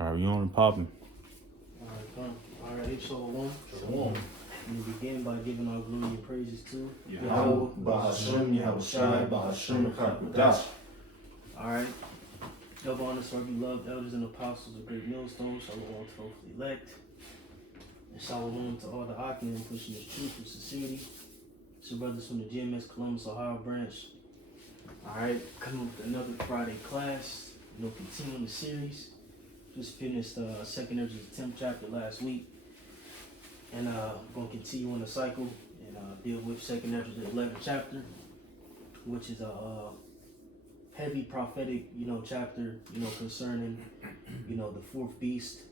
All right, we on and popping. Alright, come. Alright, Shalom. Shalom. We begin by giving our glory and praises to Yahweh, Bahasham, Yahushai, Bahasham, Kakwadash. Alright. Of honor to our beloved elders and apostles of Great Millstone. Shalom to hopefully elect. And shalom to all the Akim pushing this truth with sincerity. It's your brothers from the GMS Columbus, Ohio branch. Alright, coming with another Friday class. Continuing the series. Just finished 2nd Esdras 10th chapter last week. And going to continue on the cycle and deal with 2nd Esdras the 11th chapter, which is a heavy prophetic, chapter, concerning, the fourth beast,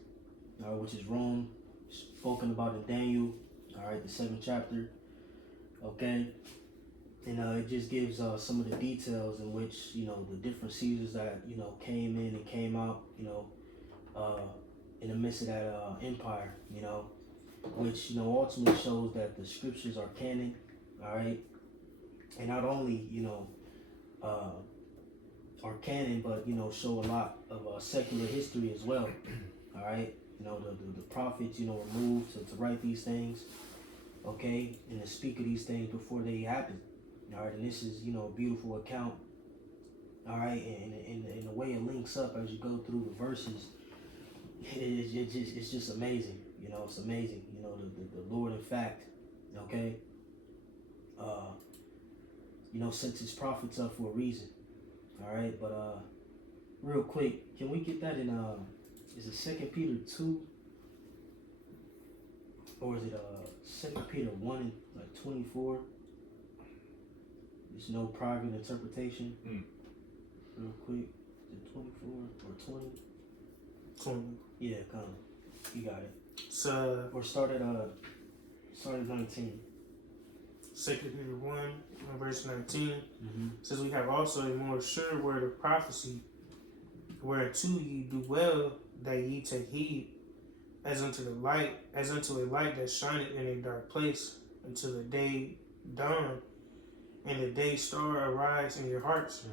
which is Rome, spoken about in Daniel, all right, the 7th chapter, okay? And it just gives some of the details in which, the different Caesars that, came in and came out, in the midst of that empire, which, ultimately shows that the scriptures are canon, all right? And not only, are canon, but, show a lot of secular history as well, all right? The prophets, were moved to write these things, okay? And to speak of these things before they happen, all right? And this is, a beautiful account, all right? And the way it links up as you go through the verses, it's just amazing. It's amazing. The Lord, in fact, okay, sent his prophets up for a reason. All right, but real quick, can we get that in is it 2 Peter 2 or is it 2 Peter 1 and 24? There's no private interpretation. Real quick, is it 24 or 20? 20. Yeah, come on. You got it. So, Or start at 19. 2 Peter 1, verse 19, says, we have also a more sure word of prophecy, whereto ye do well that ye take heed, as unto a light that shineth in a dark place, until the day dawn, and the day star arise in your hearts.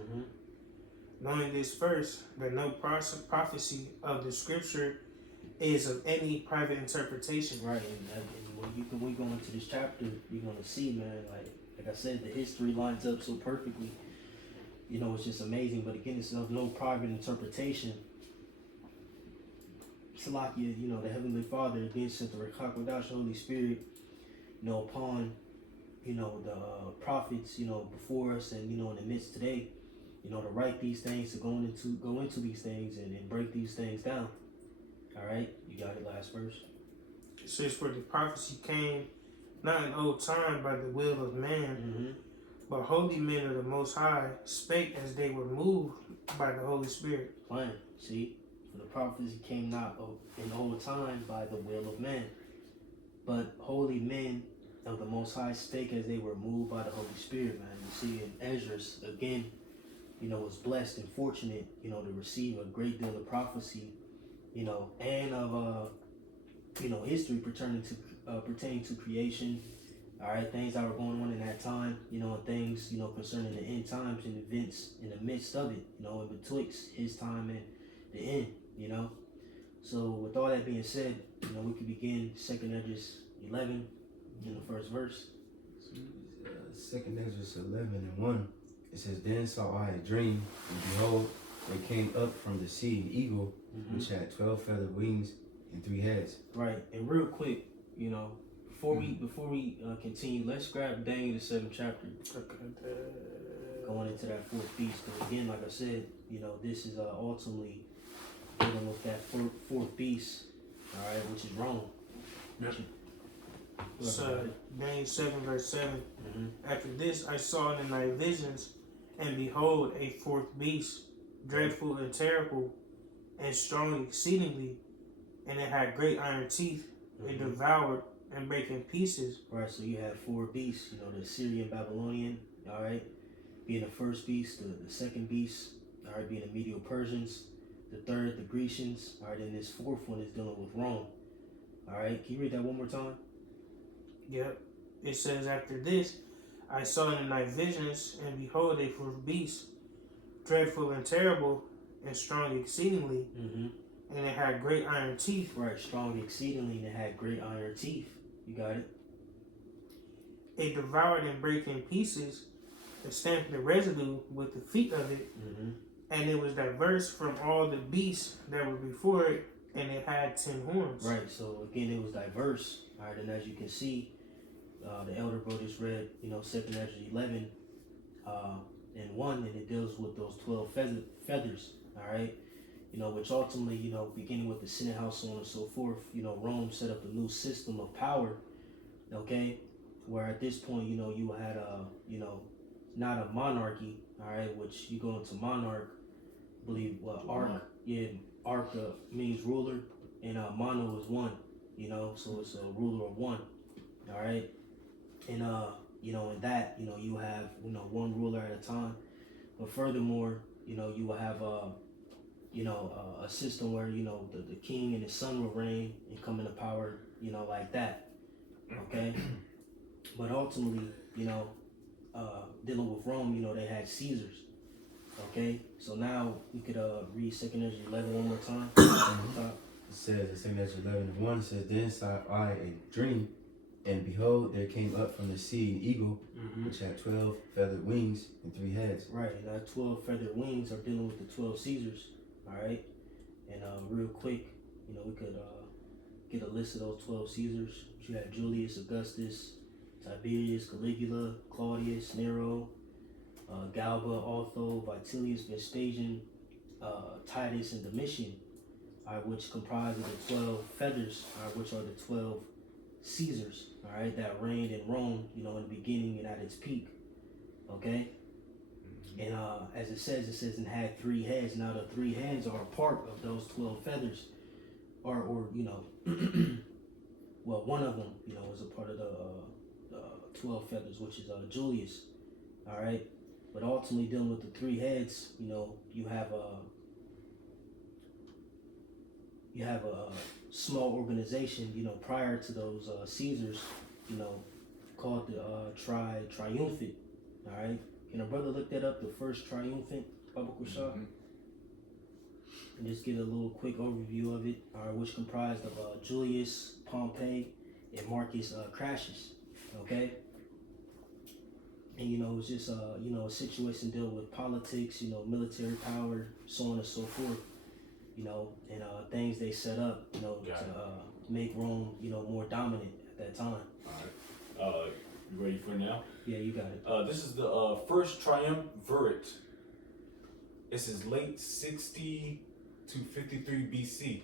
Knowing this first, that no prophecy of the scripture is of any private interpretation. Right, and when we go into this chapter, you're gonna see, man, like I said, the history lines up so perfectly. It's just amazing. But again, it's of no private interpretation. Salakia, the Heavenly Father again sent the Rekakwadash Holy Spirit, upon, the prophets, before us and in the midst today, to write these things, to go into these things and break these things down. All right, you got it. Last verse. It says, for the prophecy came not in old time by the will of man, but holy men of the Most High spake as they were moved by the Holy Spirit. Fine. See, for the prophecy came not in old time by the will of man, but holy men of the Most High spake as they were moved by the Holy Spirit, man. You see, in Esdras, again, was blessed and fortunate, to receive a great deal of prophecy, and of history pertaining to creation, all right, things that were going on in that time, and things, concerning the end times and events in the midst of it, in betwixt his time and the end, So with all that being said, we can begin 2nd Esdras 11 in the first verse. 2nd Esdras 11 and 1. It says, then saw I a dream, and behold, there came up from the sea an eagle, which had 12 feathered wings and 3 heads. Right, and real quick, before we continue, let's grab Daniel the 7th chapter. Going into that fourth beast, because again, like I said, this is ultimately dealing with that fourth beast, all right, which is Rome. Yep. So, Daniel 7, verse 7. After this I saw in the night visions, and behold, a fourth beast, dreadful and terrible, and strong exceedingly, and it had great iron teeth. It devoured and brake in pieces. Right, so you have 4 beasts, the Syrian, Babylonian, all right, being the first beast, the second beast, all right, being the Medo-Persians, the third, the Grecians, all right, and this fourth one is dealing with Rome. All right, can you read that one more time? Yep. It says, after this, I saw in the night visions, and behold, a fourth beast, dreadful and terrible, and strong exceedingly, and it had great iron teeth. Right, strong exceedingly, and it had great iron teeth. You got it? It devoured and brake in pieces, and stamped the residue with the feet of it, and it was diverse from all the beasts that were before it, and it had 10 horns. Right, so again, it was diverse. All right, and as you can see, the elder bro just read, 2nd Ezra 11 and 1, and it deals with those 12 feathers. All right, which ultimately, beginning with the Senate house, so on and so forth, Rome set up a new system of power. Okay, where at this point, you had not a monarchy. All right, which you go into monarch, I believe ark. Yeah, ark means ruler, and mono is one. So it's a ruler of one. All right, and in that, you have one ruler at a time. But furthermore, you will have a system where the king and his son will reign and come into power, like that. Okay, but ultimately, dealing with Rome, they had Caesars. Okay, so now we could read 2nd Ezra 11 one more time. It says in 2nd Ezra 11:1, it says, Then saw I a dream, and behold, there came up from the sea an eagle, which had 12 feathered wings and 3 heads. Right, and that 12 feathered wings are dealing with the 12 Caesars. All right, and real quick, we could get a list of those 12 Caesars. You had Julius, Augustus, Tiberius, Caligula, Claudius, Nero, Galba, Otho, Vitellius, Vespasian, Titus, and Domitian, which comprise of the 12 feathers, which are the 12 Caesars, all right, that reigned in Rome, in the beginning and at its peak. Okay, and as it says, and had 3 heads. Now the 3 heads are a part of those 12 feathers, or well, one of them, is a part of the 12 feathers, which is Julius. All right, but ultimately dealing with the 3 heads, you have a small organization, prior to those Caesars, called the Triumphant. All right, can a brother look that up? The first Triumphant, Baba Kushah, and just get a little quick overview of it. All right, which comprised of Julius, Pompey, and Marcus Crassus. Okay. And it's just a situation dealing with politics, military power, so on and so forth, and things they set up, to make Rome, more dominant at that time. All right. You ready for it now? Yeah, you got it. This is the first triumvirate. This is late 60 to 53 BC.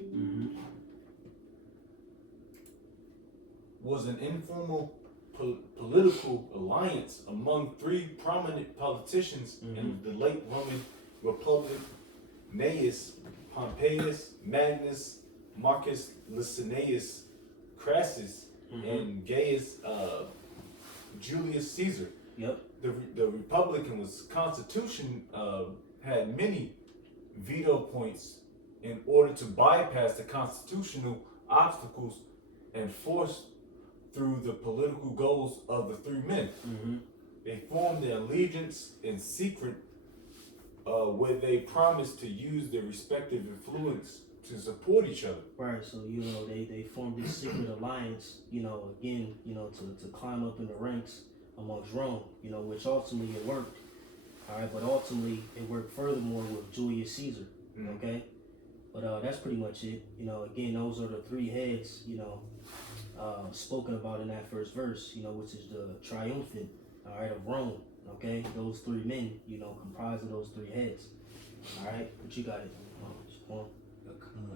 Was an informal political alliance among 3 prominent politicians in the late Roman Republic: Gnaeus Pompeius, Magnus, Marcus Licinius Crassus, and Gaius Julius Caesar. Yep. The Republican constitution had many veto points in order to bypass the constitutional obstacles and force through the political goals of the 3 men. They formed an allegiance in secret, where they promised to use their respective influence to support each other. Right, so they formed this secret alliance, again, to climb up in the ranks amongst Rome, which ultimately it worked. All right, but ultimately it worked furthermore with Julius Caesar. Okay, but that's pretty much it. Again, those are the 3 heads, spoken about in that first verse, which is the triumphant, all right, of Rome. Okay, those 3 men, comprised of those 3 heads. All right, but you got it.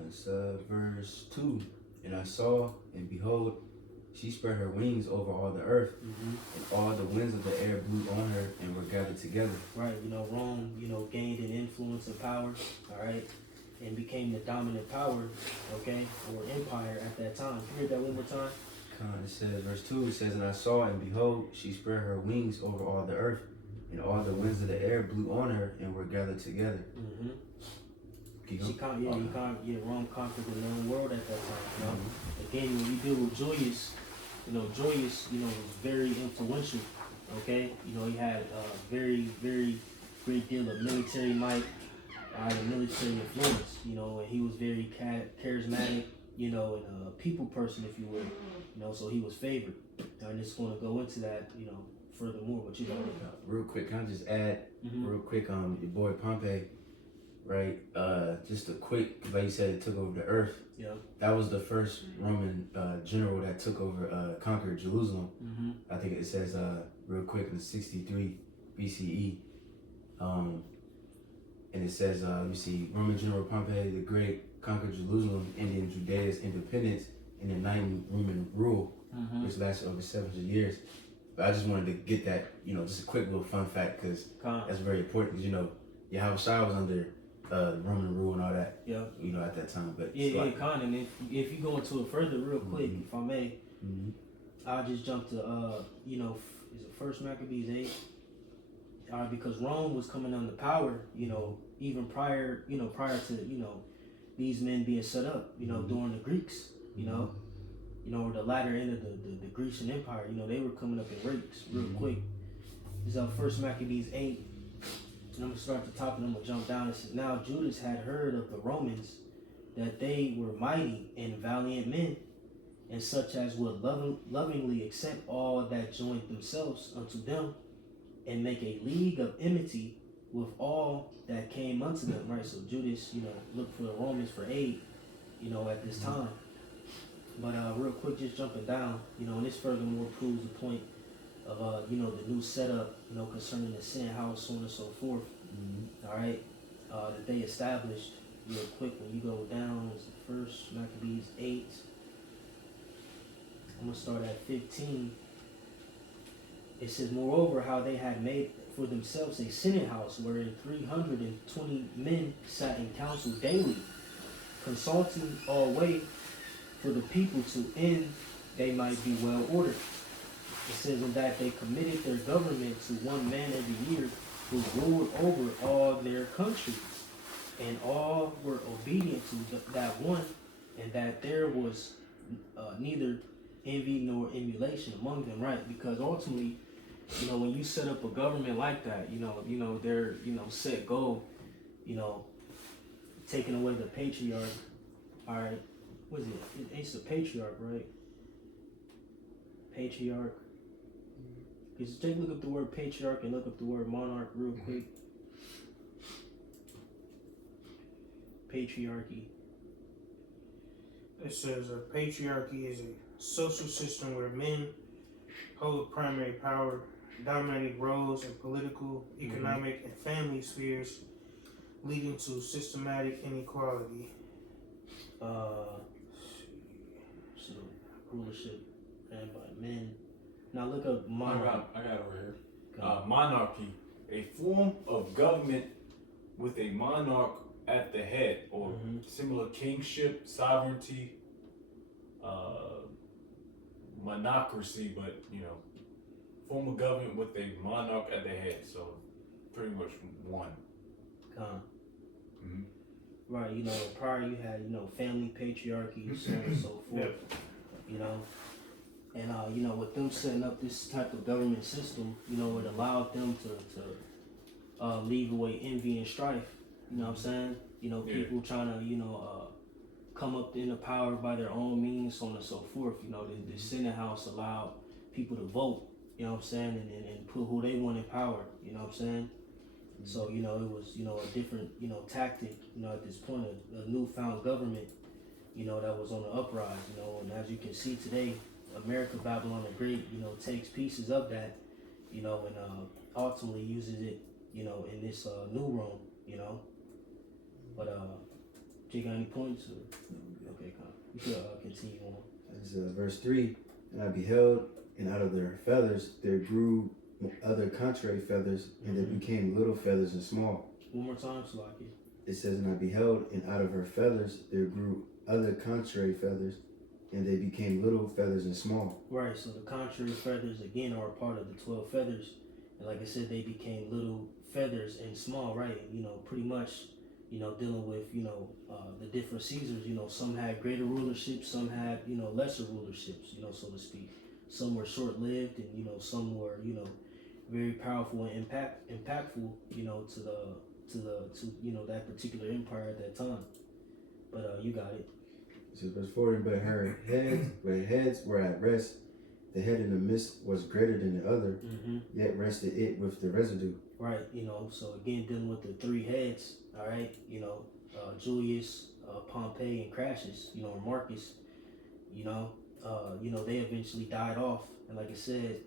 It's verse 2. And I saw, and behold, she spread her wings over all the earth, and all the winds of the air blew on her and were gathered together. Right, Rome, gained an influence and power, all right, and became the dominant power, okay, or empire at that time. Can you read that one more time? It says, verse 2, it says, And I saw, and behold, she spread her wings over all the earth, and all the winds of the air blew on her and were gathered together. Rome conquered the known world at that time. Again, when you deal with Julius, Julius, was very influential. Okay, he had a very, very great deal of military might. a military influence, you know, and he was very charismatic, you know, and a people person, if you will, you know, so he was favored. And it's going to go into that, you know, furthermore, what you got. Real quick, can I just add real quick, your boy Pompey, right? Just a quick, like you said, it took over the earth. Yeah. That was the first Roman general that took over, conquered Jerusalem. I think it says real quick in 63 BCE. And it says, you see, Roman General Pompey the Great conquered Jerusalem, ending Judea's independence in the 90 Roman rule, which lasted over 700 years. But I just wanted to get that, you know, just a quick little fun fact, because that's very important, because, you know, Yahweh Shai was under Roman rule and all that, you know, at that time. But Con, and if you go into it further real quick, if I may, I'll just jump to, you know, is it First Maccabees 8? Because Rome was coming under power, you know, even prior to, you know, these men being set up, you know, during the Greeks, you know, or the latter end of the Grecian Empire, you know, they were coming up in ranks real quick. This is First Maccabees 8, and I'm gonna start at the top and I'm gonna jump down. It says, now Judas had heard of the Romans, that they were mighty and valiant men, and such as would lovingly accept all that joined themselves unto them, and make a league of enmity with all that came unto them, right? So Judas, you know, looked for the Romans for aid, you know, at this time. But real quick, just jumping down, you know, and this furthermore proves the point of, you know, the new setup, you know, concerning the sin house, so on and so forth, all right, that they established. Real quick, when you go down, it's the First Maccabees 8. I'm going to start at 15. It says, moreover, how they had made for themselves a senate house, wherein 320 men sat in council daily, consulting all way for the people to end they might be well ordered. It says, in that they committed their government to one man every year, who ruled over all their country, and all were obedient to that one, and that there was neither envy nor emulation among them, right? Because ultimately, you know, when you set up a government like that, you know, their, you know, set goal, you know, taking away the patriarch, all right, what is it? It's the patriarch, right? Patriarch. Just take a look up the word patriarch and look up the word monarch real quick. Patriarchy. It says a patriarchy is a social system where men hold primary power, dominating roles in political, economic, and family spheres, leading to systematic inequality. So rulership ran by men. Now look up monarch. I got it over here. Monarchy, a form of government with a monarch at the head, or similar kingship, sovereignty, monocracy, but, you know, form of government with a monarch at the head, so pretty much one. Right, you know, prior you had, you know, family patriarchy, so on and so forth, you know, and, you know, with them setting up this type of government system, you know, it allowed them to leave away envy and strife, you know what I'm saying? You know, people trying to, you know, come up into power by their own means, so on and so forth. You know, the Senate House allowed people to vote, you know what I'm saying, and put who they want in power, you know what I'm saying? So, you know, it was, you know, a different, you know, tactic, you know, at this point, a newfound government, you know, that was on the uprise, you know, and as you can see today, America, Babylon the Great, you know, takes pieces of that, you know, and ultimately uses it, you know, in this new Rome, you know. But, do you got any points? Or? Okay, you could continue on. This is verse 3. And I beheld, and out of their feathers there grew other contrary feathers, and they became little feathers and small. One more time, Salaki. It says, and I beheld, and out of her feathers there grew other contrary feathers, and they became little feathers and small. Right, so the contrary feathers, again, are a part of the 12 feathers. And like I said, they became little feathers and small, right? You know, pretty much, you know, dealing with, you know, the different Caesars, you know, some had greater rulership, some had, you know, lesser rulerships, you know, so to speak. Some were short-lived, and, you know, some were, you know, very powerful and impactful, you know, that particular empire at that time. But you got it. So verse 4, but her heads were at rest. The head in the midst was greater than the other, yet rested it with the residue. Right, so again, dealing with the three heads, all right, Julius, Pompey, and Crassus, or Marcus, they eventually died off. And like I said,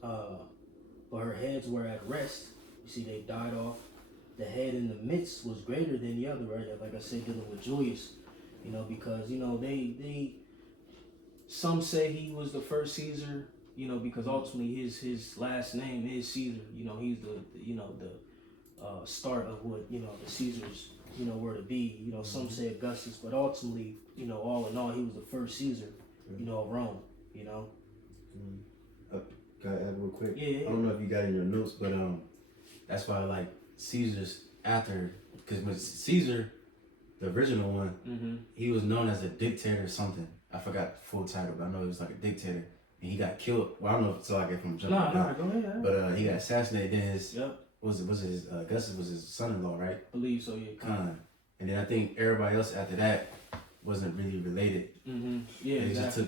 but her heads were at rest. You see, they died off. The head in the midst was greater than the other, right? Like I said, dealing with Julius, because, they some say he was the first Caesar, because ultimately his last name is Caesar. He's the start of what, the Caesars, were to be. Some say Augustus, but ultimately, all in all, he was the first Caesar, of Rome, Gotta add real quick. Yeah. I don't know if you got it in your notes, but that's why like Caesar's after, because when Caesar, the original one, he was known as a dictator or something. I forgot the full title, but I know he was like a dictator, and he got killed. Well, I don't know if it's like if I'm jumping. No, go ahead. But he got assassinated. Then his Yep. was his Augustus was his son-in-law, right? Believe so, yeah. And then I think everybody else after that wasn't really related. Yeah, They exactly.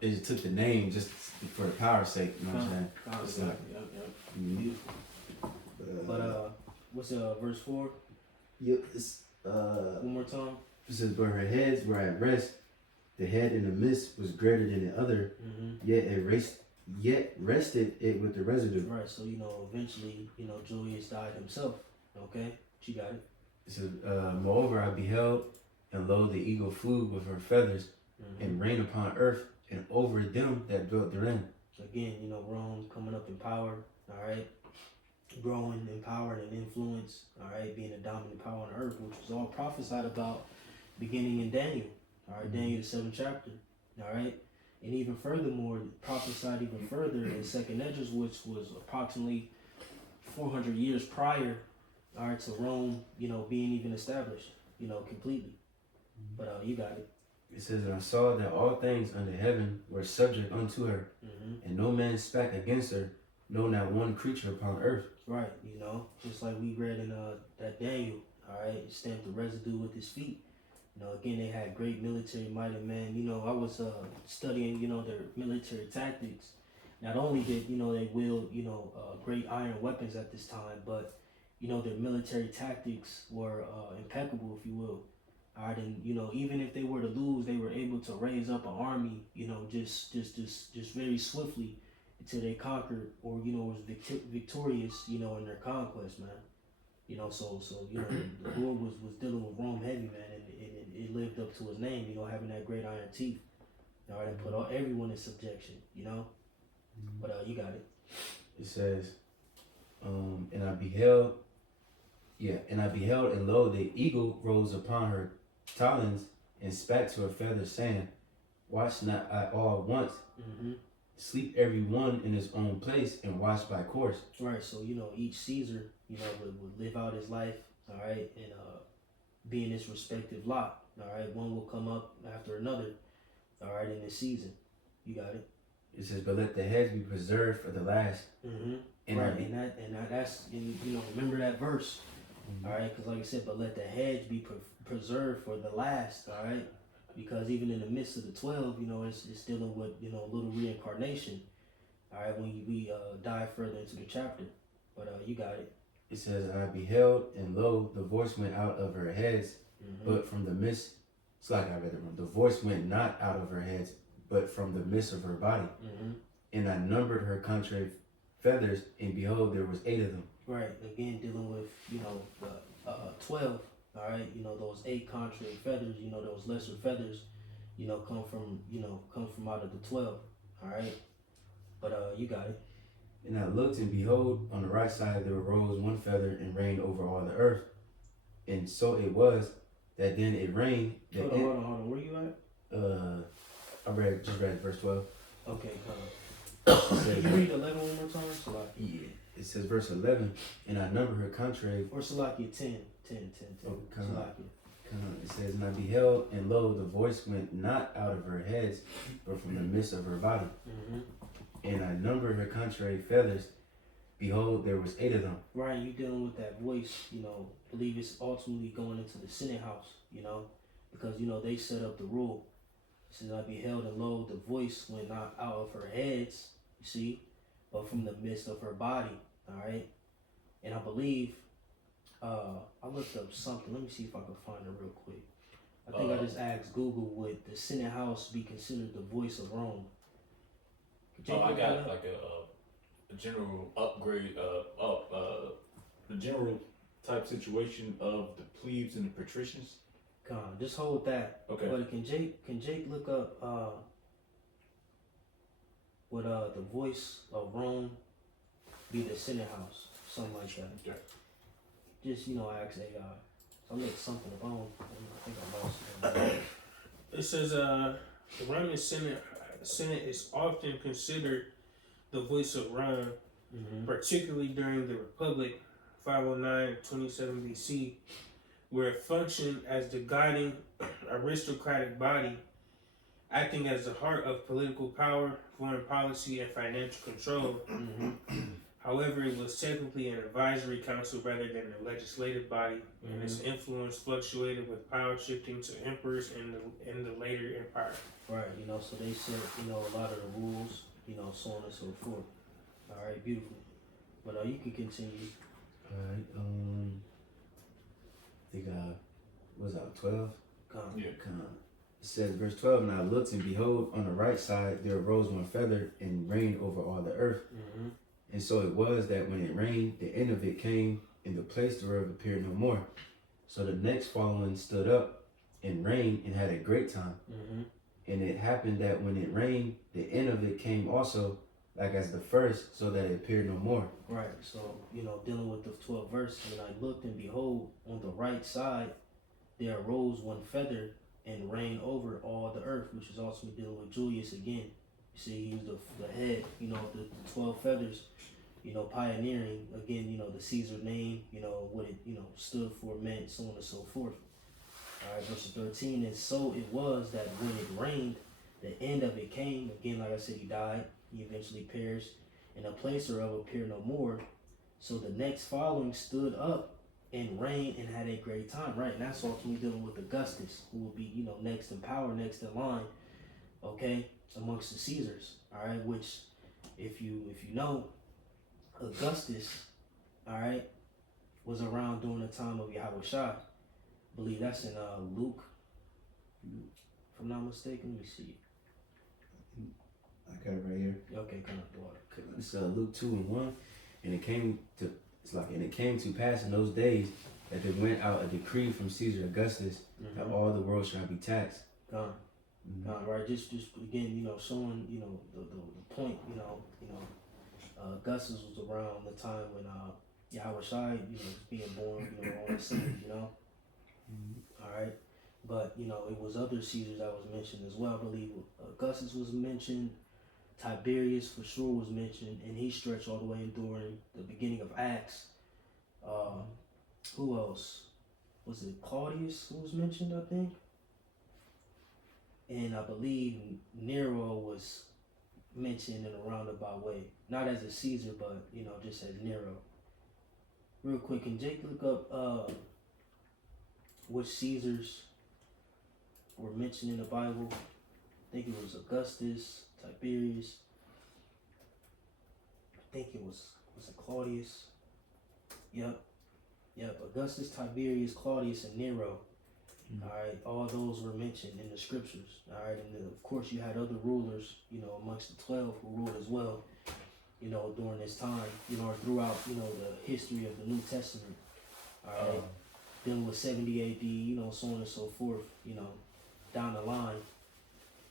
They just took the name just for the power's sake. You know what I'm saying? Yep. Beautiful. But what's verse 4? Yep. It's One more time. It says, but her heads were at rest. The head in the midst was greater than the other, yet rested it with the residue. Right, so eventually, Julius died himself. Okay, but you got it. It says, moreover, I beheld, and lo, the eagle flew with her feathers, and reigned upon earth, and over them that dwelt therein. So again, Rome coming up in power, all right, growing in power and influence, all right, being a dominant power on earth, which was all prophesied about beginning in Daniel. All right, Daniel, the 7th chapter. All right, and even furthermore, prophesied even further in Second Esdras, which was approximately 400 years prior, all right, to Rome, being even established, completely. But you got it. It says, and I saw that all things under heaven were subject unto her, and no man spake against her, no, not one creature upon earth. Right, just like we read in that Daniel. All right, stamped the residue with his feet. Again, they had great military might and man. I was studying, their military tactics. Not only did, they wield, great iron weapons at this time, but, their military tactics were impeccable, if you will. All right, and, even if they were to lose, they were able to raise up an army, just very swiftly until they conquered or, was victorious, in their conquest, man. So the Lord was dealing with Rome heavy, man, and it lived up to his name, having that great iron teeth. All right, and put everyone in subjection, But you got it. It says, and I beheld, and lo, the eagle rose upon her talons and spat to her feathers, saying, watch not I all once, sleep every one in his own place, and watch by course. Right, so each Caesar, would live out his life, all right, and be in his respective lot. All right, one will come up after another. All right, in this season, you got it. It says, but let the heads be preserved for the last. And right, and that's remember that verse. All right, because like I said, but let the heads be preserved for the last. All right, because even in the midst of the 12, it's dealing with a little reincarnation. All right, when we dive further into the chapter, but you got it. It says, and I beheld, and lo, the voice went out of her heads, but from the midst. It's like I read it wrong. The voice went not out of her heads, but from the midst of her body. And I numbered her contrary feathers, and behold, there was 8 of them. Right. Again, dealing with the 12. All right. Those 8 contrary feathers. Those lesser feathers. Come from out of the 12. All right. But you got it. And I looked, and behold, on the right side there arose one feather and reigned over all the earth. And so it was that then it rained. Hold on. Where you at? I just read verse 12. Okay, can you read 11 one more time? Salaki. Yeah. It says verse 11, and I number her contrary. Or Salaki 10. Oh, Salaki. It says, and I beheld, and lo, the voice went not out of her heads, but from the midst of her body. And I numbered her contrary feathers, behold, there was 8 of them. Right, you dealing with that voice, you know, believe it's ultimately going into the Senate House, you know, because, you know, they set up the rule. It says, I beheld and lo, the voice went not out of her heads, you see, but from the midst of her body, all right? And I believe, I looked up something. Let me see if I can find it real quick. I think I just asked Google, would the Senate House be considered the voice of Rome? I got like a general upgrade, the general type situation of the plebes and the patricians. Come on, just hold that. Okay. But can Jake look up would the voice of Rome be the Senate House? Something like that. Yeah. Just, you know, ask AI. So I looked something up. I think I lost it. It says the Roman Senate is often considered the voice of Rome, particularly during the Republic, 509-27 BC, where it functioned as the guiding aristocratic body, acting as the heart of political power, foreign policy, and financial control. However, it was technically an advisory council rather than a legislative body, and its influence fluctuated with power shifting to emperors in the later empire. Right, you know, so they set, you know, a lot of the rules, you know, so on and so forth. All right, beautiful. But you can continue. Alright, I think what was that, 12? Yeah. It says, verse 12, and I looked, and behold, on the right side there arose one feather, and reigned over all the earth. And so it was that when it rained, the end of it came, and the place thereof appeared no more. So the next following stood up, and reigned, and had a great time. And it happened that when it rained, the end of it came also, like as the first, so that it appeared no more. Right, so, you know, dealing with the 12th verse, and I looked, and behold, on the right side there arose one feather, and reigned over all the earth, which is also dealing with Julius again. You see, he was the head, you know, the 12 feathers, you know, pioneering, again, you know, the Caesar name, you know, what it, you know, stood for, meant, so on and so forth. All right, verse 13, and so it was that when it rained, the end of it came, again, like I said, he died, he eventually perished, and the place thereof appeared no more. So the next following stood up and reigned and had a great time, right? And that's ultimately dealing with Augustus, who will be, you know, next in power, next in line, okay, amongst the Caesars, all right, which if you know, Augustus, all right, was around during the time of Yahushua. I believe that's in Luke, if I'm not mistaken. Let me see. I got it right here. Okay, come on, daughter. It's Luke 2:1, and it came to pass in those days that there went out a decree from Caesar Augustus that all the world shall be taxed. Right, just again, you know, showing, you know, the point, you know, Augustus was around the time when Yahushua, you know, was being born, you know, on the scene, you know. All right, but you know, it was other Caesars that was mentioned as well. I believe Augustus was mentioned, Tiberius for sure was mentioned, and he stretched all the way during the beginning of Acts. Who else? Was it Claudius who was mentioned, I think? And I believe Nero was mentioned in a roundabout way. Not as a Caesar, but, you know, just as Nero. Real quick, can Jake look up which Caesars were mentioned in the Bible? I think it was Augustus, Tiberius. I think it was it Claudius? Yep. Augustus, Tiberius, Claudius, and Nero. All right, all those were mentioned in the scriptures. All right, and then of course you had other rulers, you know, amongst the 12 who ruled as well, you know, during this time, you know, or throughout, you know, the history of the New Testament. All right, dealing with 70 AD, you know, so on and so forth, you know, down the line.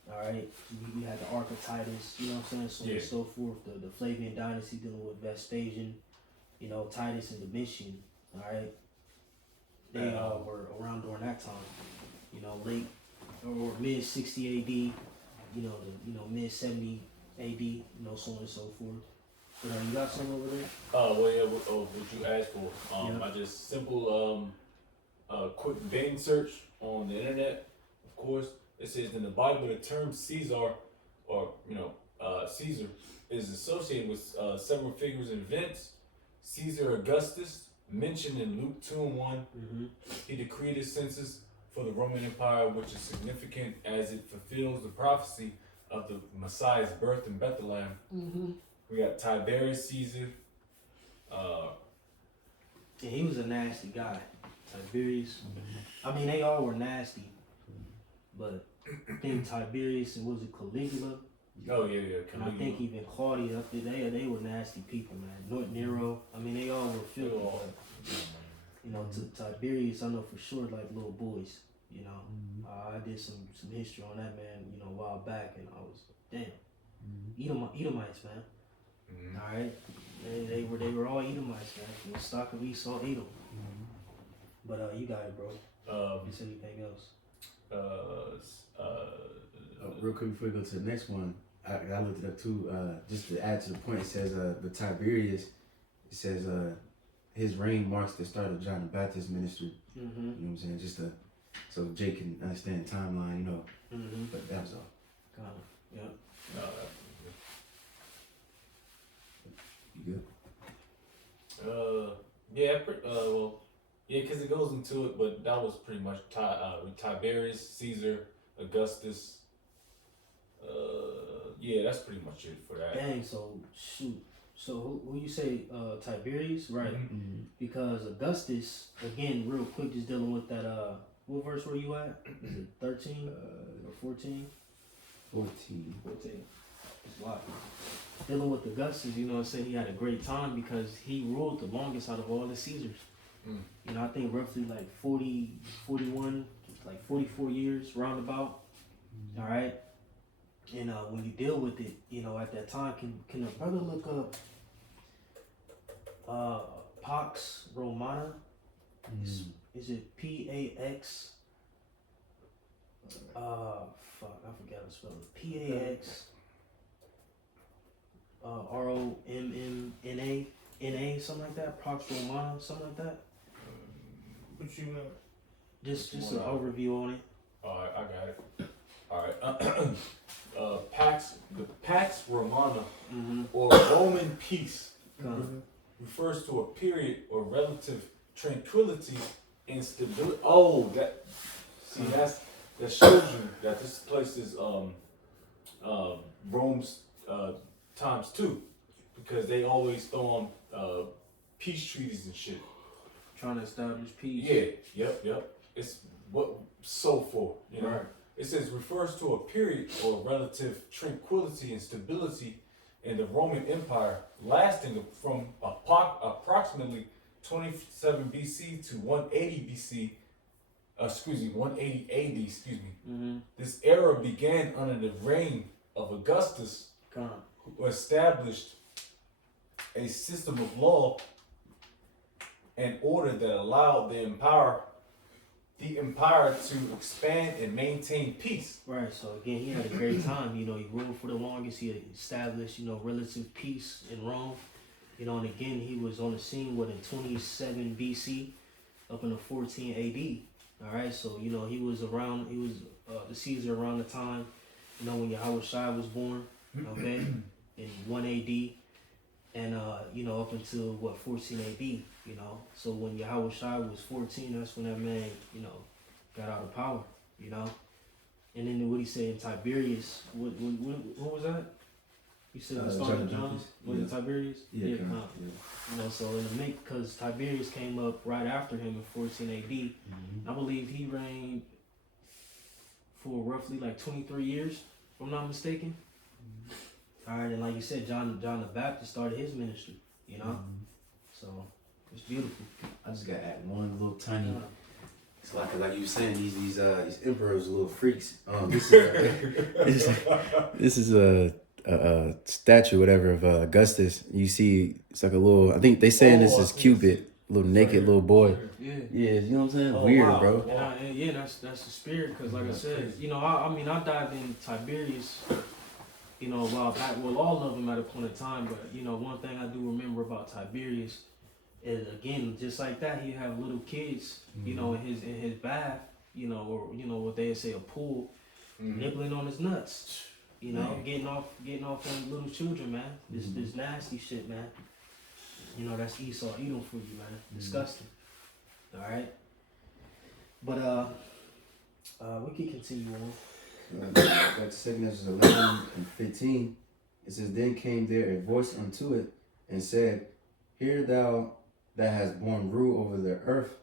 All right, you had the Ark of Titus, you know what I'm saying, so on and so forth. The Flavian dynasty dealing with Vespasian, you know, Titus and Domitian. All right. They were around during that time, you know, late or mid 60 AD, you know, mid 70 AD, you know, so on and so forth. But you got something over there? Well, yeah, what you asked for. I just simple quick Bing search on the internet. Of course, it says in the Bible the term Caesar, or Caesar, is associated with several figures and events. Caesar Augustus, mentioned in Luke 2:1, Mm-hmm. he decreed a census for the Roman Empire, which is significant as it fulfills the prophecy of the Messiah's birth in Bethlehem. Mm-hmm. We got Tiberius Caesar. Yeah, he was a nasty guy. Tiberius. I mean, they all were nasty, but I think Tiberius and was it Caligula? Oh yeah, yeah. And I think even Claudia. They were nasty people, man. Nero. I mean, they all were filthy. But, you know, to Tiberius, I know for sure, like little boys. You know, I did some history on that man. You know, a while back, and I was damn. Edomites, man. Mhm. All right, they were all Edomites, man. From the stock of Esau, Edom. But you got it, bro. Is anything else? Real quick before we go to the next one, I looked it up too. Just to add to the point, it says the Tiberius. It says his reign marks the start of John the Baptist's ministry. Mm-hmm. You know what I'm saying? Just so Jake can understand the timeline. You know. Mm-hmm. But that was all. Got it. Yeah. You good? Well, yeah, because it goes into it, but that was pretty much Tiberius, Caesar, Augustus. Yeah, that's pretty much it for that. Dang. So shoot. So who you say Tiberius, right? Mm-hmm. Because Augustus, again, real quick, just dealing with that. What verse were you at? Is it 13 or 14? 14. 14. It's a lot. Dealing with Augustus, you know what I'm saying, he had a great time because he ruled the longest out of all the Caesars. You know, I think roughly like 40, 41, like 44 years roundabout. All right. And when you deal with it, you know, at that time, can a brother look up Pax Romana? Is it Pax? Fuck, I forgot how to spell it. Pax Rommna, something like that. Pax Romana, something like that. What you want? Just an overview on it. Alright, I got it. Alright. The Pax Romana, or Roman peace, refers to a period or relative tranquility and stability. Oh, that shows you that this place is Rome's times two, because they always throw on peace treaties and shit. Trying to establish peace. Yeah, yep. It's what so for, you know. Right. It says refers to a period or relative tranquility and stability in the Roman Empire lasting from approximately 27 BC to 180 BC. 180 AD. Excuse me. This era began under the reign of Augustus, who established a system of law and order that allowed the empire to expand and maintain peace. Right, so again, he had a great time. You know, he ruled for the longest. He had established, you know, relative peace in Rome. You know, and again, he was on the scene in 27 BC up into 14 AD. All right, so, you know, he was the Caesar around the time, you know, when Yahushua was born, okay, in 1 AD. And, you know, up until, 14 AD, you know. So when Yahushua was 14, that's when that man, you know, got out of power, you know. And then what he said in Tiberius, what was that? You said the start of John? Was it Tiberius? Yeah. You know, so in the make, because Tiberius came up right after him in 14 AD. I believe he reigned for roughly like 23 years, if I'm not mistaken. All right, and like you said, John the Baptist started his ministry, you know? So, it's beautiful. I just got to add one little tiny. It's like you were saying, these emperors are little freaks. This is a statue, whatever, of Augustus. You see, it's like a little. I think they saying this is Cupid, little naked little boy. Yeah, you know what I'm saying? Weird, wow. bro. And yeah, that's the spirit. Because like I said, you know, I dived in Tiberius, you know, a while back. Well, all of them at a point in time. But you know, one thing I do remember about Tiberius is, again, just like that, he have little kids, you know, in his bath, you know, or you know what they say, a pool, nibbling on his nuts, you know, getting off on little children, man. This nasty shit, man. You know, that's Esau Edom for you, man. Disgusting. All right. But we can continue on. Back to 2 Ezra 11 and 15. It says, Then came there a voice unto it, and said, Hear thou that hast borne rule over the earth,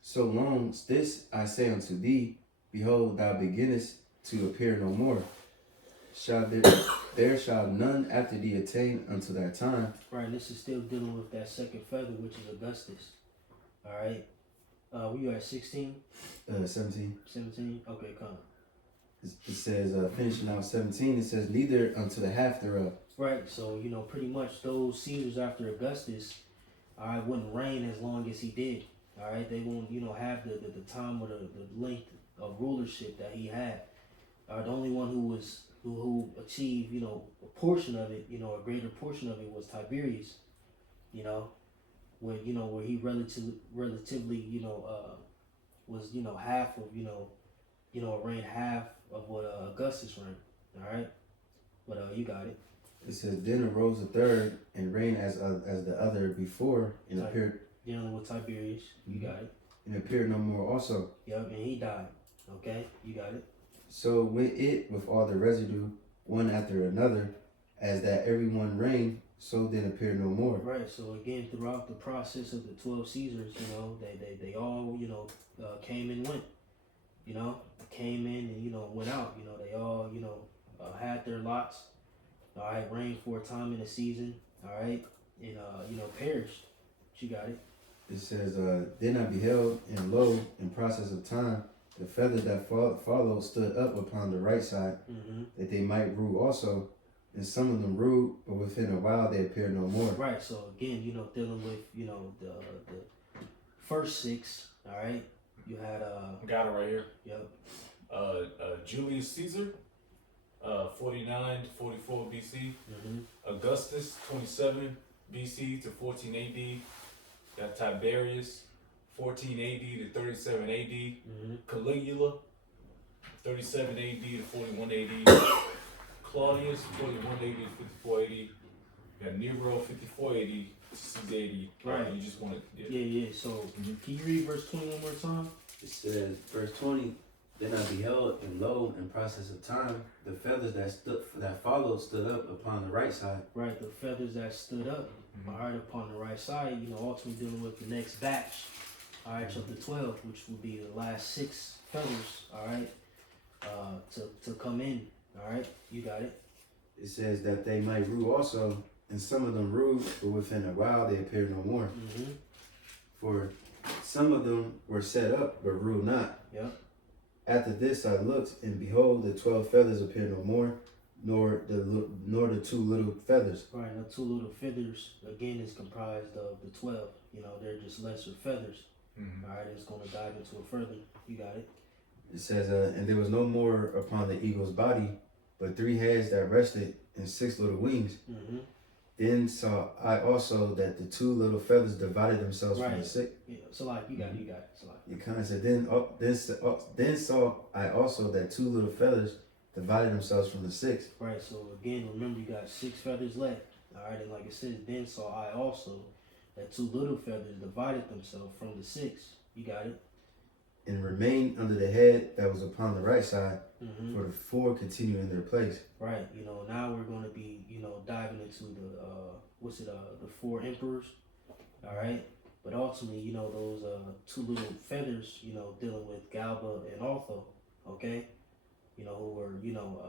so long this I say unto thee, behold, thou beginnest to appear no more. There shall none after thee attain unto that time. Right, this is still dealing with that second feather, which is Augustus. All right. Were you at 16? 17. 17? Okay, come on. It says, finishing out 17, it says, Neither unto the half thereof. Right, so, you know, pretty much those Caesars after Augustus, all right, wouldn't reign as long as he did. All right, they won't, you know, have the time or the length of rulership that he had. The only one who achieved, you know, a portion of it, you know, a greater portion of it was Tiberius, you know, where he relatively, you know, was, you know, half of, reigned half of what Augustus reigned. All right, but you got it. It says, Then arose the third and reigned as the other before, and appeared. Dealing with Tiberius, you got it. And appeared no more also. Yep, and he died. Okay, you got it. So went it with all the residue, one after another, as that every one reigned, so then appeared no more. Right. So again, throughout the process of the 12 Caesars, you know, they all, you know, came and went. You know, came in and, you know, went out. You know, they all, you know, had their lots. All right, reigned for a time in the season. All right, and you know, perished. But you got it. It says, Then I beheld, and lo, in process of time, the feathers that followed stood up upon the right side, that they might rule also. And some of them ruled, but within a while they appeared no more. Right. So again, you know, dealing with, you know, the first 6. All right. You had Got it right here. Yep. Julius Caesar, 49 to 44 BC. Augustus, 27 BC to 14 AD. Got Tiberius, 14 AD to 37 AD. Caligula, 37 AD to 41 AD. Claudius, 41 AD to 54 AD. Got Nero, 54 AD to 6 AD. Right. You just want to. Yeah. So can you read verse 20 one more time? It says, verse 20, Then I beheld, and lo, in process of time, the feathers that followed stood up upon the right side. Right, the feathers that stood up, all right, upon the right side, you know, ultimately dealing with the next batch, all right, chapter 12, which will be the last 6 feathers, all right, to come in, all right, you got it. It says that they might rule also, and some of them ruled, but within a while they appeared no more. For some of them were set up, but ruled not. Yep. After this I looked, and behold, the 12 feathers appeared no more, nor the 2 little feathers. Right, the 2 little feathers, again, is comprised of the 12. You know, they're just lesser feathers. All right, it's going to dive into it further. You got it. It says, And there was no more upon the eagle's body, but 3 heads that rested, and 6 little wings. Then saw I also that the 2 little feathers divided themselves from the 6. Yeah, so like, you got it. So like. It kind of said, then saw I also that 2 little feathers divided themselves from the 6. Right, so again, remember you got 6 feathers left. All right, and like it says, then saw I also that 2 little feathers divided themselves from the 6. You got it. And remained under the head that was upon the right side, for the 4 continue in their place. Right, you know, now we're going to be, you know, diving into the 4 emperors. All right, but ultimately, you know, those 2 little feathers, you know, dealing with Galba and Otho, okay, you know, who were, you know,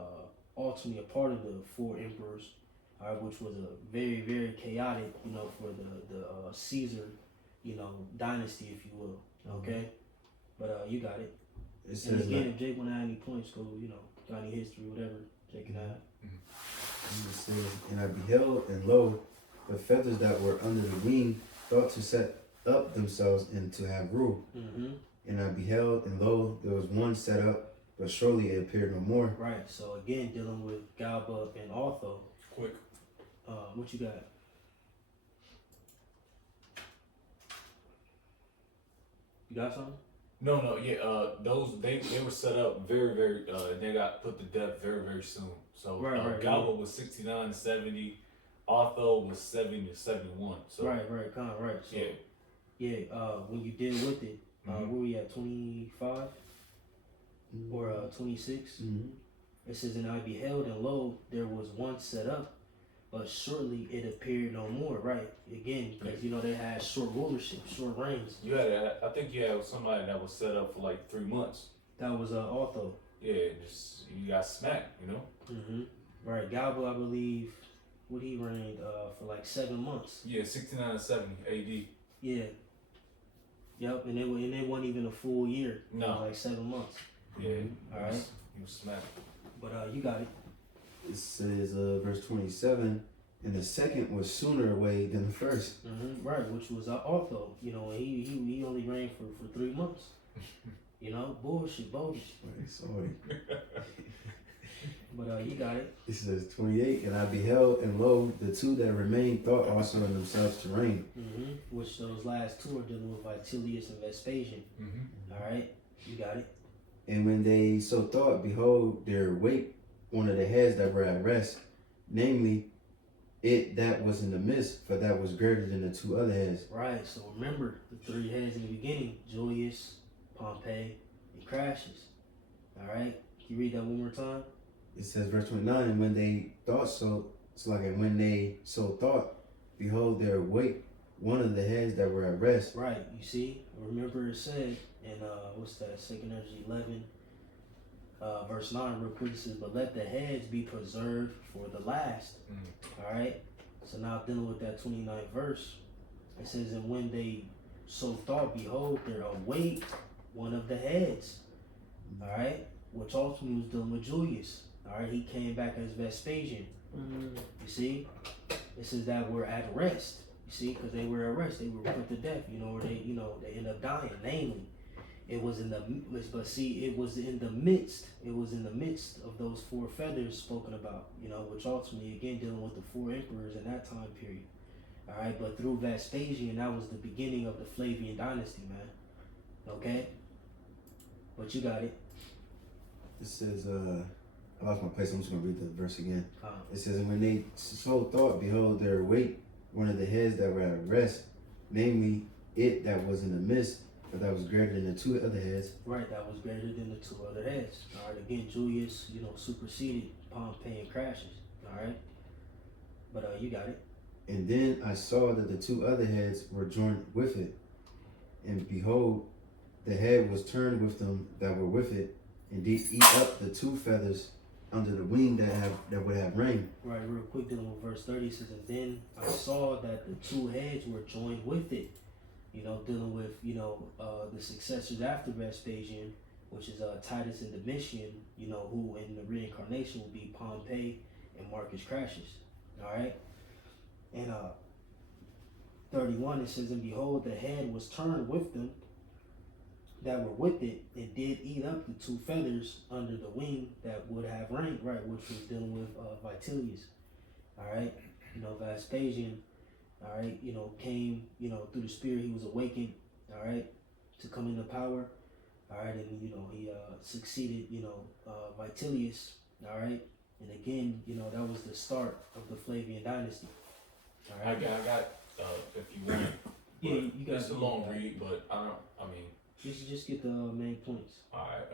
ultimately a part of the 4 emperors, all right, which was a very, very chaotic, you know, for the Caesar, you know, dynasty, if you will, okay. But you got it. It says, and again, if Jake want to add any points, go, you know, got any history, whatever, Jake can add. It says, And I beheld, and lo, the feathers that were under the wing thought to set up themselves and to have rule. And I beheld, and lo, there was one set up, but surely it appeared no more. Right. So again, dealing with Galba and Otho. Quick. What you got? You got something? No, yeah, those they were set up very, very. They got put to death very, very soon. So Right, Galba was 69 to 70. Otho was 70 to 71. So right, kind of right. So, yeah. When you deal with it, where we at 25 or 26? Mm-hmm. It says, and I beheld, and lo, there was one set up, but shortly it appeared no more. Right, again, because they had short rulership, short reigns. I think you had somebody that was set up for like 3 months. That was Otho. Yeah, just you got smacked, Right, Galba, I believe, he reigned for like 7 months. Yeah, 69 to 70 AD. Yeah. Yep, and it wasn't even a full year. No. It was like 7 months. Yeah. All right. You was smacked. But you got it. It says, verse 27, and the second was sooner away than the first. Right, which was Otho. He only reigned for 3 months. Bullshit, bogus. Right, sorry. But you got it. It says 28, and I beheld, and lo, the two that remained thought also in themselves to reign. Which those last two are dealing with Vitilius and Vespasian. All right, you got it. And when they so thought, behold, there awake one of the heads that were at rest, namely, it that was in the midst, for that was greater than the 2 other heads. Right, so remember the 3 heads in the beginning: Julius, Pompey, and Crassus. All right, can you read that one more time? It says, verse 29, and when they thought so, and when they so thought, behold, there awake one of the heads that were at rest. Right, you see, remember it said in what's that? 2 Ezra 11, verse 9, real quick. It says, but let the heads be preserved for the last. All right. So now dealing with that 29th verse, it says, and when they so thought, behold, there awake one of the heads. All right, which ultimately was dealing with Julius. All right, he came back as Vespasian. You see, it says that we're at rest. You see, because they were at rest, they were put to death. Or they end up dying. Namely, it was in the midst. It was in the midst of those 4 feathers spoken about. Which ultimately again dealing with the 4 emperors in that time period. All right, but through Vespasian, that was the beginning of the Flavian dynasty, man. Okay, but you got it. It says, I lost my place. I'm just going to read the verse again. It says, and when they so thought, behold, there awake one of the heads that were at rest, namely, it that was in the midst, for that was greater than the 2 other heads. Right, that was greater than the 2 other heads. All right, again, Julius, superseded Pompey and Crassus. All right, but you got it. And then I saw that the 2 other heads were joined with it, and behold, the head was turned with them that were with it, and did eat up the 2 feathers under the wing that would have reigned. Right, real quick, dealing with verse 30, says, and then I saw that the 2 heads were joined with it. Dealing with the successors after Vespasian, which is Titus and Domitian. Who in the reincarnation will be Pompey and Marcus Crassus. All right, and 31 it says, and behold, the head was turned with them that were with it, and did eat up the 2 feathers under the wing that would have reigned, right, which was dealing with Vitilius. All right, Vespasian, all right, came, through the spirit, he was awakened, all right, to come into power, all right, and he succeeded, Vitilius, all right, and again, that was the start of the Flavian dynasty. All right, I got if you want. Yeah, you got. It's a long read, but Just get the main points. All right.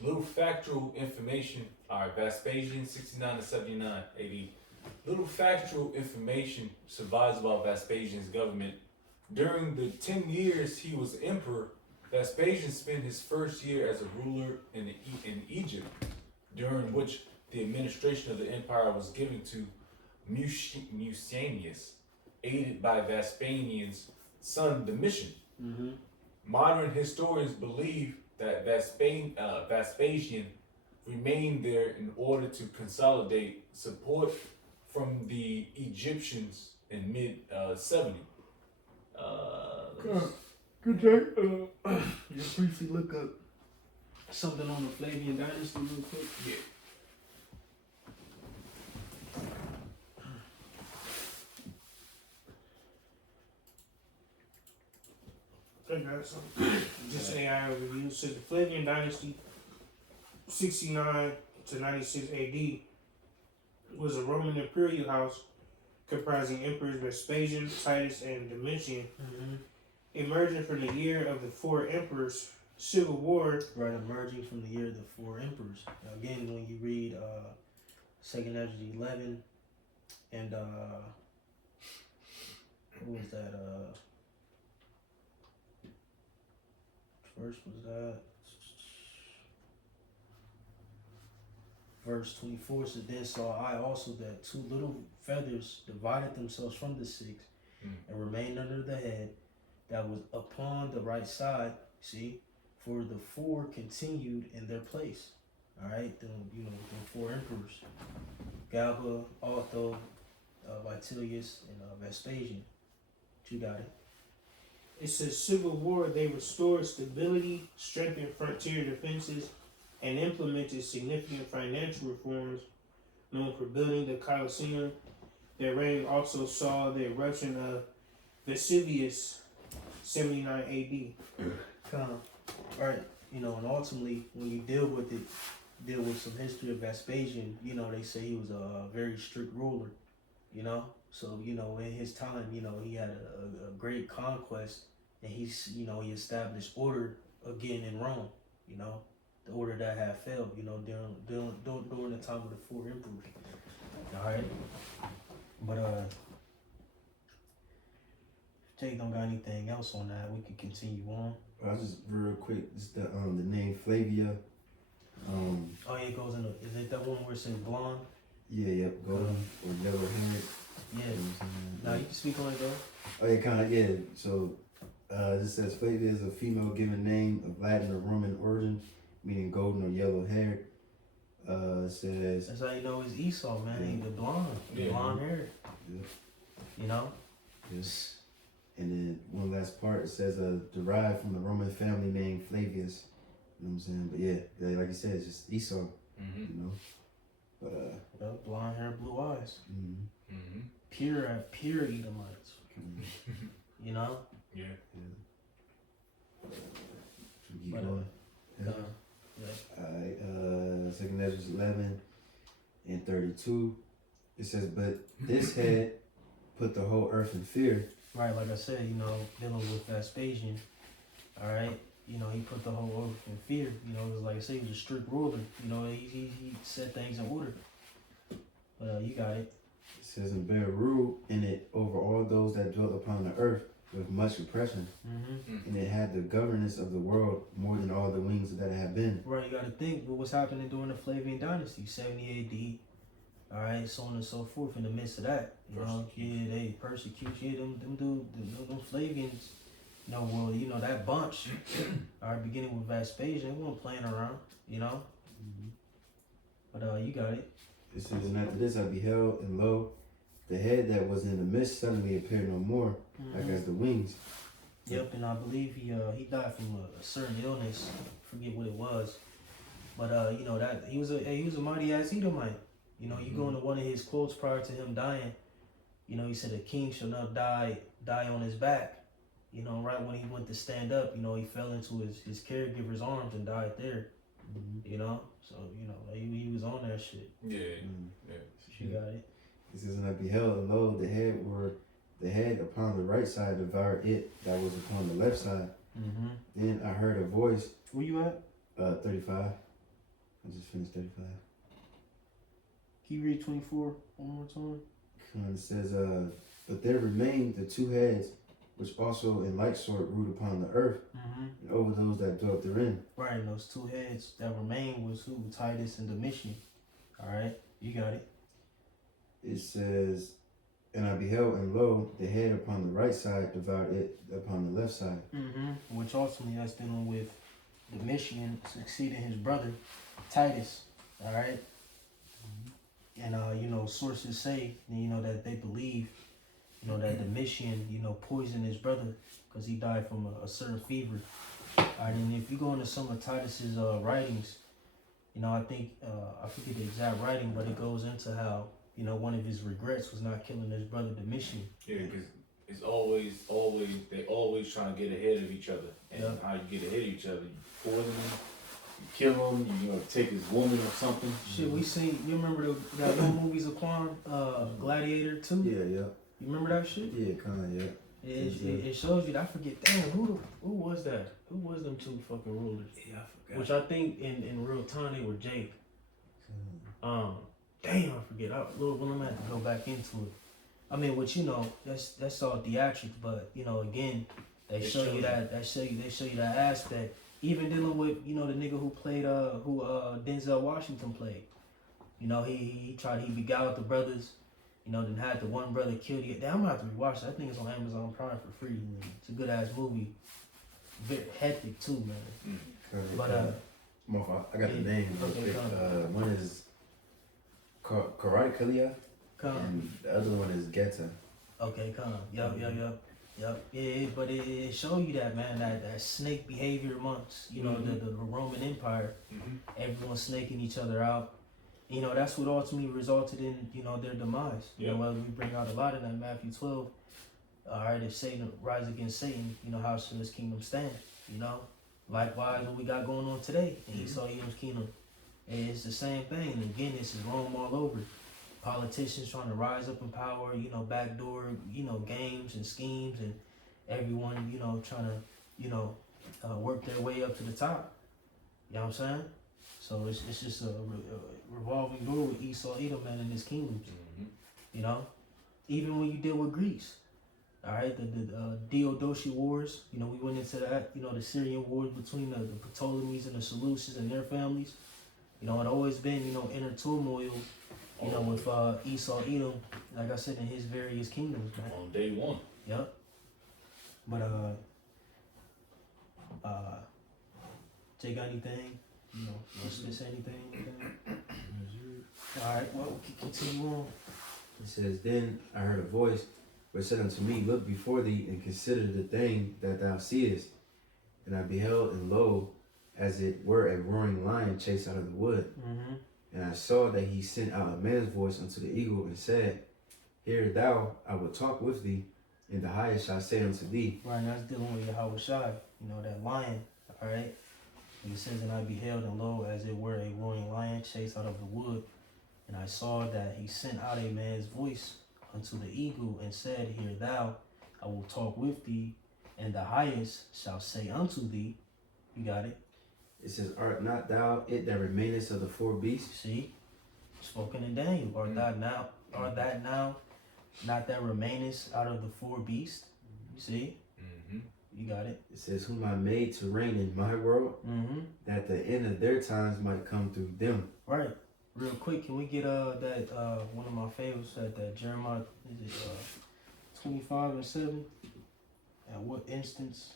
Little factual information. All right. Vespasian, 69 to 79 AD. Little factual information survives about Vespasian's government. During the 10 years he was emperor, Vespasian spent his first year as a ruler in Egypt, during which the administration of the empire was given to Musanius, aided by Vespasian's son Domitian. Modern historians believe that Vespasian remained there in order to consolidate support from the Egyptians in mid-70. Good day. Just briefly look up something on the Flavian dynasty real quick. Yeah. I got some. Just an AI overview. So the Flavian dynasty, 69 to 96 AD, was a Roman imperial house comprising emperors Vespasian, Titus, and Domitian. Emerging from the year of the four emperors, civil war. Right, emerging from the year of the four emperors. Now, again, when you read Second Esdras 11 and what was that? Which verse was that? Verse 24 says, Then saw I also that two little feathers divided themselves from the six and remained under the head that was upon the right side. See? For the four continued in their place. Alright, then the four emperors. Galba, Otho, Vitellius, and Vespasian. You got it. It says civil war, they restored stability, strengthened frontier defenses, and implemented significant financial reforms, known for building the Colosseum. Their reign also saw the eruption of Vesuvius, 79 AD. Right, and ultimately, when you deal with some history of Vespasian, they say he was a very strict ruler, So, in his time, he had a great conquest, and he established order again in Rome, the order that had failed, during the time of the four emperors. All right, but if Jake don't got anything else on that, we can continue on. I just real quick, just the name Flavia. Oh yeah, it goes in. Is it that one where it says blonde? Yeah, golden or yellow hair. Yeah. Now you can speak on it though. Oh yeah, kind of yeah. So it says Flavia is a female given name of Latin or Roman origin, meaning golden or yellow hair. It says. That's how you know it's Esau, man. He the blonde, blonde hair. Yeah. Yes. And then one last part, it says derived from the Roman family name Flavius. You know what I'm saying? But yeah, like you said, it's just Esau. But blonde hair, blue eyes. Pure Edomites. Yeah. Keep going. Alright, Second Esdras 11 and 32. It says, but this had put the whole earth in fear. Right, like I said, dealing with Vespasian, all right, he put the whole earth in fear. It was like I say, he was a strict ruler. He set things in order. But you got it. It says, and bear rule in it over all those that dwelt upon the earth with much oppression. And it had the governance of the world more than all the wings that it had been. Right, you got to think what was happening during the Flavian dynasty, 70 AD. All right, so on and so forth. In the midst of that, they persecution. Them Flavians. That bunch. All right, beginning with Vespasian, they weren't playing around. But you got it. It says, and after this I beheld, and lo, the head that was in the midst suddenly appeared no more, like as the wings. Yep, and I believe he died from a certain illness. Forget what it was, but that he was a mighty ass Edomite. You go into one of his quotes prior to him dying. He said, "A king shall not die on his back." Right when he went to stand up, he fell into his caregiver's arms and died there. So he was on that shit. Yeah. You got it. It says, and I beheld, and lo, the head upon the right side devoured it that was upon the left side. Then I heard a voice. Where you at? 35. I just finished 35. Can you read 24 one more time? It says, but there remained the two heads, which also in like sort ruled upon the earth, and over those that dwelt therein. Right, and those two heads that remained was who? Titus and Domitian. Alright, you got it. It says, and I beheld, and lo, the head upon the right side devoured it upon the left side. Which ultimately that's dealing with Domitian succeeding his brother, Titus. Alright? And sources say, that they believe, that Domitian, poisoned his brother because he died from a certain fever. Alright, and if you go into some of Titus's writings, I think I forget the exact writing, but it goes into how one of his regrets was not killing his brother Domitian. Yeah, because it's always they always trying to get ahead of each other, and how you get ahead of each other, you poison them, kill him, you know, take his woman or something. Shit, we seen. You remember that old movies of Quan, Gladiator 2? Yeah, yeah. You remember that shit? Yeah, kinda, yeah. It shows you. I forget. Damn, who was that? Who was them two fucking rulers? Yeah, I forgot. Which I think in real time they were Jake. Damn, I forget. Well, I'm gonna have to go back into it. I mean, which you know, that's all theatrics, but you know, again, they show you that aspect. Even dealing with, you know, the nigga who played Denzel Washington played. You know, he beguiled the brothers, you know, then had the one brother killed the damn. I'm gonna have to rewatch that. I think it's on Amazon Prime for free. It's a good ass movie. Very hectic too, man. But I got the name. Okay, one is Karate Kalia, and the other one is Geta. Okay, come. Yup. Yeah, but it show you that, man, that snake behavior amongst, you know, the Roman Empire. Everyone snaking each other out. You know, that's what ultimately resulted in, you know, their demise. You know, well, we bring out a lot in that Matthew 12. All right, if Satan rise against Satan, you know, how shall his kingdom stand? You know, likewise, what we got going on today in Esau Edom's kingdom, it's the same thing. And again, this is Rome all over. Politicians trying to rise up in power, you know, backdoor, you know, games and schemes, and everyone, you know, trying to, you know, work their way up to the top. You know what I'm saying? So it's just a revolving door with Esau Edom, man, in his kingdoms. You know, even when you deal with Greece, all right, the Diadochi Wars, you know, we went into that, you know, the Syrian wars between the Ptolemies and the Seleucids and their families. You know, it always been, you know, inner turmoil, you know, with Esau Edom, like I said, in his various kingdoms, man. On day one. Yep. But Jay got anything? You know, let's say anything? All right, well, continue on. It says, Then I heard a voice which said unto me, Look before thee, and consider the thing that thou seest. And I beheld, and lo, as it were a roaring lion chased out of the wood. And I saw that he sent out a man's voice unto the eagle, and said, Hear thou, I will talk with thee, and the highest shall say unto thee. Right, and that's dealing with Yahweh Shai, you know, that lion, all right? And it says, And I beheld, and lo, as it were a roaring lion chased out of the wood. And I saw that he sent out a man's voice unto the eagle, and said, Hear thou, I will talk with thee, and the highest shall say unto thee. You got it? It says, Art not thou it that remainest of the four beasts? See? Spoken in Daniel. Art that now, not that remainest out of the four beasts? You see? You got it? It says, Whom I made to reign in my world, that the end of their times might come through them. Right. Real quick, can we get that one of my favorites, that Jeremiah, is it 25:7? At what instance?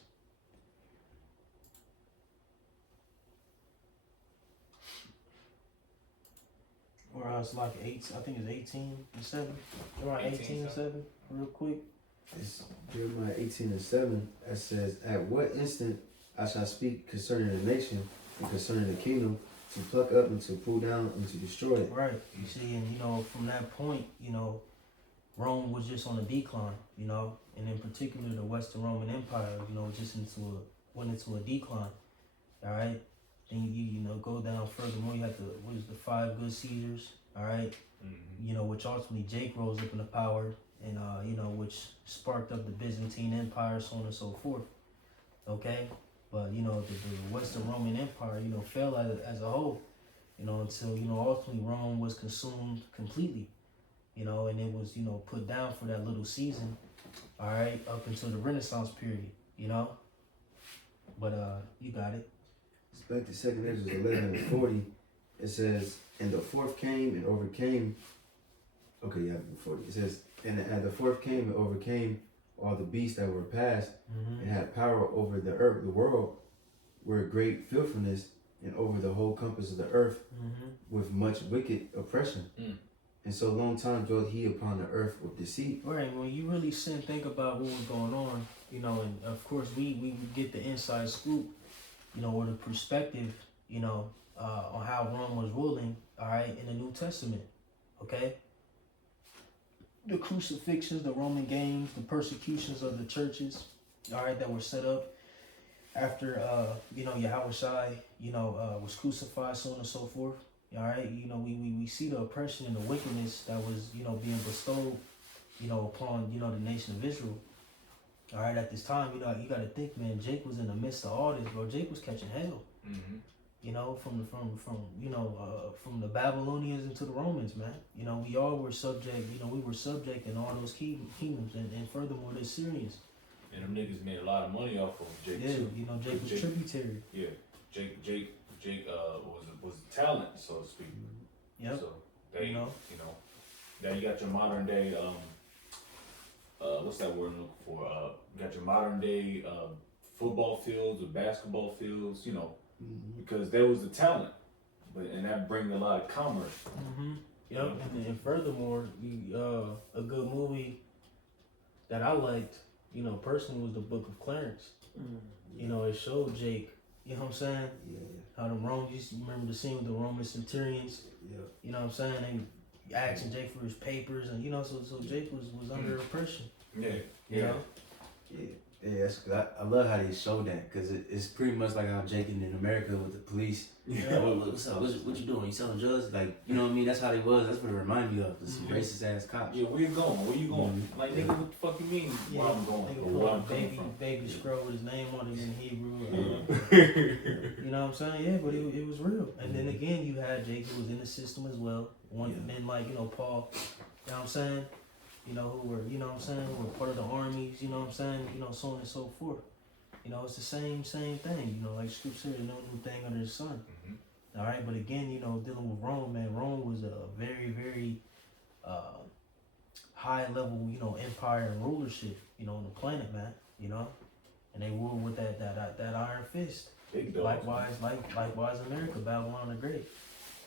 Or else like 8, I think it's 18:7. Around 18:7, real quick. It's Jeremiah 18:7. That says, At what instant I shall speak concerning the nation and concerning the kingdom, to pluck up and to pull down and to destroy it. Right. You see, and you know, from that point, you know, Rome was just on a decline, you know, and in particular the Western Roman Empire, you know, went into a decline. All right. Then you know, go down furthermore, you have the 5 good Caesars, all right, you know, which ultimately Jake rose up into power, and you know, which sparked up the Byzantine Empire, so on and so forth. Okay, but you know, the Western Roman Empire, you know, fell as a whole, you know, until, you know, ultimately Rome was consumed completely, you know, and it was, you know, put down for that little season, all right, up until the Renaissance period, you know. But you got it. Back to 2 Esdras 11:40, it says, And the fourth came and overcame. Okay, yeah, 40. It says, And the fourth came and overcame all the beasts that were passed, and had power over the earth, the world, were great filthiness, and over the whole compass of the earth, with much wicked oppression. And so long time dwelt he upon the earth with deceit. Right, when you really sit and think about what was going on, you know, and of course we get the inside scoop, you know, or the perspective, you know, on how Rome was ruling, all right, in the New Testament, okay? The crucifixions, the Roman games, the persecutions of the churches, all right, that were set up after Yahweh Shai, was crucified, so on and so forth. All right, we see the oppression and the wickedness that was, being bestowed, upon, the nation of Israel. All right, at this time, you got to think, man, Jake was in the midst of all this, bro. Jake was catching hell. Mm-hmm. From the Babylonians into the Romans, man. We all were subject, we were subject in all those kingdoms, and furthermore, the Syrians. And them niggas made a lot of money off of Jake too. Jake was tributary. Yeah, Jake was talent, so to speak. Yep. So they, now you got your modern day, what's that word I'm looking for? You got your modern day football fields or basketball fields, because there was the talent, and that brings a lot of commerce. Mm-hmm. Yep. And furthermore, a good movie that I liked, personally, was the Book of Clarence. Mm-hmm. It showed Jake. You know what I'm saying? Yeah. How the Romans, you remember the scene with the Roman centurions? Yeah. You know what I'm saying? They asking Jake for his papers, and so Jake was under oppression. Yeah. You know? Yeah. Yeah, that's good. I love how they show that, because it's pretty much like how Jake in America with the police. Yeah. What's up? What you doing? You selling drugs? Like, you know what I mean? That's how they was. That's what it reminded me of. Some racist ass cops. Yeah, where you going? Where you going? Mm-hmm. Like, nigga, what the fuck you mean? Yeah. Where I'm going? Or where I'm coming from? Baby scroll with his name on it in Hebrew. Yeah. You know what I'm saying? Yeah, but it was real. And then again, you had Jake, who was in the system as well. Men like, Paul, you know what I'm saying? Who were, who were part of the armies, you know what I'm saying? So on and so forth. It's the same thing, like Scripture said, no new thing under the sun. Mm-hmm. All right, but again, dealing with Rome, man, Rome was a very, very high level, empire and rulership, on the planet, man, and they ruled with that iron fist. Big dogs. Likewise, America, Babylon the Great,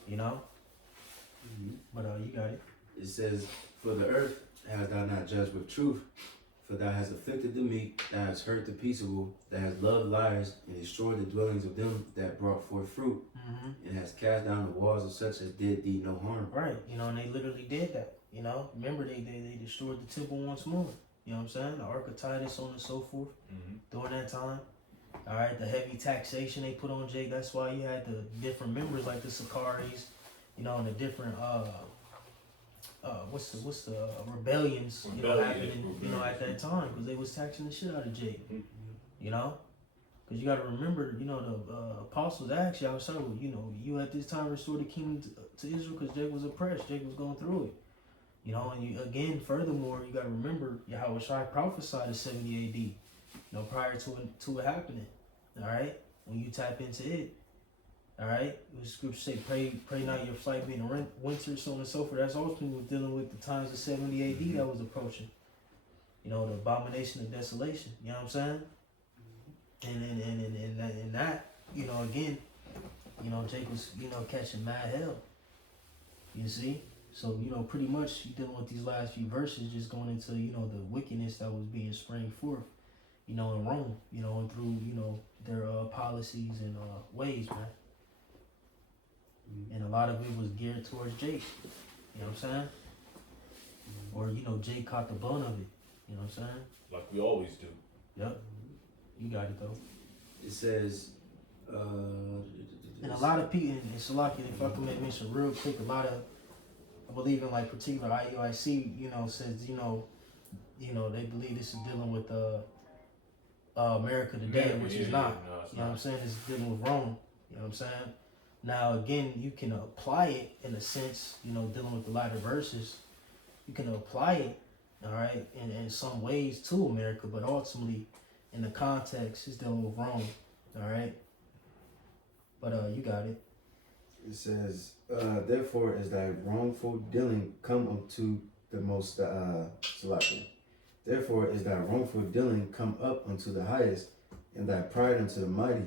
Mm-hmm. But you got it. It says, "For the earth hast thou not judged with truth, for thou hast afflicted the meek, thou hast hurt the peaceable, thou hast loved liars, and destroyed the dwellings of them that brought forth fruit, and hast cast down the walls of such as did thee no harm." Right, and they literally did that. Remember they destroyed the temple once more. You know what I'm saying? The Ark of Titus, so on and so forth. During that time. All right, the heavy taxation they put on Jake. That's why you had the different members like the Sicaries, and the different what's the rebellions, happening, at that time, because they was taxing the shit out of Jake. Because you got to remember, the apostles asked y'all, so you at this time restore the kingdom to Israel, because Jake was oppressed. Jake was going through it. And you, again, furthermore, you got to remember Yahweh Shai prophesied in 70 AD, prior to it happening. All right, when you tap into it, all right, the scripture say, pray not your flight being a winter, so on and so forth. That's ultimately dealing with the times of 70 AD that was approaching. The abomination of desolation. You know what I'm saying? And that, again, Jake was, catching mad hell. You see? So, pretty much you dealing with these last few verses, just going into, the wickedness that was being sprang forth, in Rome, and through, their policies and ways, man. And a lot of it was geared towards Jake. You know what I'm saying? Or, Jake caught the blunt of it. You know what I'm saying? Like we always do. Yep. You got it, though. It says, and a lot of people, and Salaki, if I can mention real quick, a lot of, I believe in like particular IUIC, says, they believe this is dealing with America today, which is not. It's What I'm saying? It's dealing with Rome. You know what I'm saying? Now, again, you can apply it in a sense, dealing with the latter verses. You can apply it, all right, in some ways to America, but ultimately, in the context, it's dealing with Rome, all right? But you got it. It says, "Therefore is thy wrongful dealing come unto the most Salakia. Therefore is thy wrongful dealing come up unto the highest, and thy pride unto the mighty.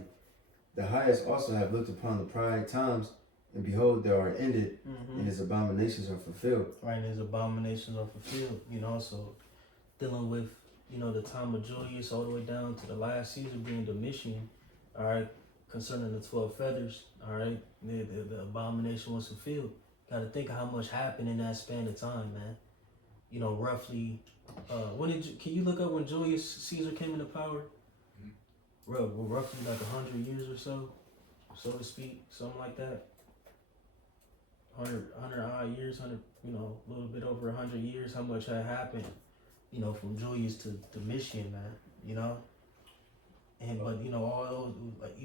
The highest also have looked upon the pride times, and behold, they are ended, and his abominations are fulfilled." Right, and his abominations are fulfilled, so dealing with, the time of Julius all the way down to the last Caesar being Domitian, all right, concerning the 12 feathers, all right, the abomination was fulfilled. Got to think of how much happened in that span of time, man. Roughly, can you look up when Julius Caesar came into power? roughly like 100 years or so to speak, something like that. 100 odd years, 100, a little bit over 100 years. How much had happened, from Julius to Domitian, man, and but all those like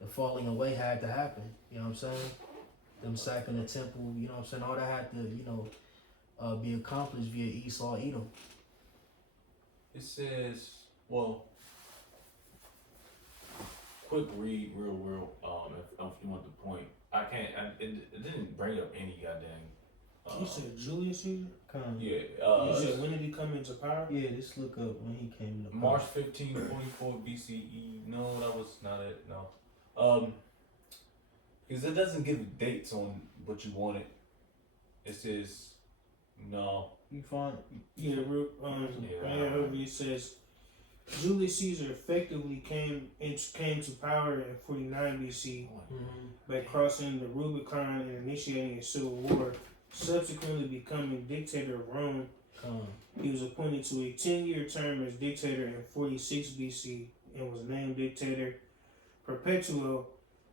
the falling away had to happen. You know what I'm saying? Them sacking the temple. You know what I'm saying? All that had to be accomplished via Esau, Edom. It says, well, quick read, real, if you want the point. It didn't bring up any goddamn. You said Julius Caesar? Yeah. You said when did he come into power? Yeah, just look up when he came into power. March 15, 44 BCE. No, that was not it. No. Because it doesn't give dates on what you wanted. It says, no. You find? Yeah, it says Julius Caesar effectively came to power in 49 BC by crossing the Rubicon and initiating a civil war, subsequently becoming dictator of Rome. He was appointed to a 10-year term as dictator in 46 BC and was named dictator perpetuo,